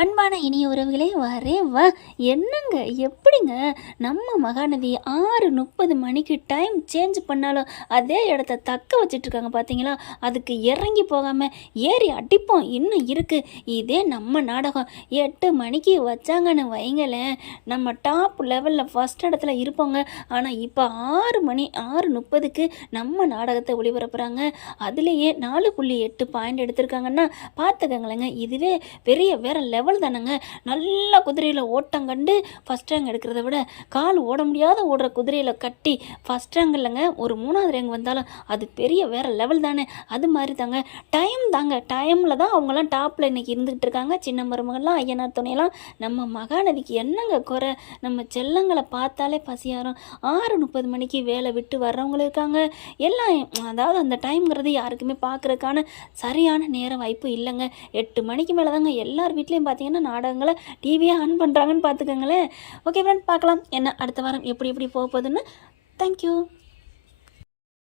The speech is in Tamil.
அன்பான இனிய உறவுகளே வரே வா. என்னங்க எப்படிங்க நம்ம மகாநதி 6:30 மணிக்கு டைம் சேஞ்ச் பண்ணாலும் அதே இடத்த தக்க வச்சிட்ருக்காங்க பார்த்தீங்களா? அதுக்கு இறங்கி போகாமல் ஏறி அடிப்போம் இன்னும் இருக்குது. இதே நம்ம நாடகம் 8 மணிக்கு வச்சாங்கன்னு வைங்களேன், நம்ம டாப் லெவலில் ஃபஸ்ட் இடத்துல இருப்போங்க. ஆனால் இப்போ 6:30க்கு நம்ம நாடகத்தை ஒளிபரப்புகிறாங்க. அதுலேயே 4.8 பாயிண்ட் எடுத்திருக்காங்கன்னா பார்த்துக்கங்களேங்க. இதுவே பெரிய வேறு லெவல் தானேங்க. நல்ல குதிரையில் ஓட்டம் கண்டு ஃபஸ்ட் ரேங்க் எடுக்கிறத விட கால் ஓட முடியாத ஓடுற குதிரையில் கட்டி ஃபஸ்ட் ரேங்க் இல்லைங்க, ஒரு 3வது ரேங்க் வந்தாலும் அது பெரிய வேறு லெவல் தானே. அது மாதிரி தாங்க டைமில் தான் அவங்களாம் டாப்பில் இன்றைக்கி இருந்துகிட்டு இருக்காங்க. சின்ன மருமகள்லாம் ஐயனார் துணையெல்லாம். நம்ம மகாநதிக்கு என்னங்க குறை? நம்ம செல்லங்களை பார்த்தாலே பசியாரும். 6:30 மணிக்கு வேலை விட்டு வர்றவங்களும் இருக்காங்க. எல்லாம் அதாவது அந்த டைம்ங்கிறது யாருக்குமே பார்க்குறதுக்கான சரியான நேர வாய்ப்பு இல்லைங்க. 8 மணிக்கு மேலே தாங்க எல்லார் வீட்லேயும் பார்த்தீங்கன்னா நாடகங்களை டிவியே ஆன் பண்ணுறாங்கன்னு பார்த்துக்கோங்களேன். ஓகே ஃப்ரெண்ட், பார்க்கலாம் என்ன அடுத்த வாரம் எப்படி போக போகுதுன்னு. தேங்க்யூ.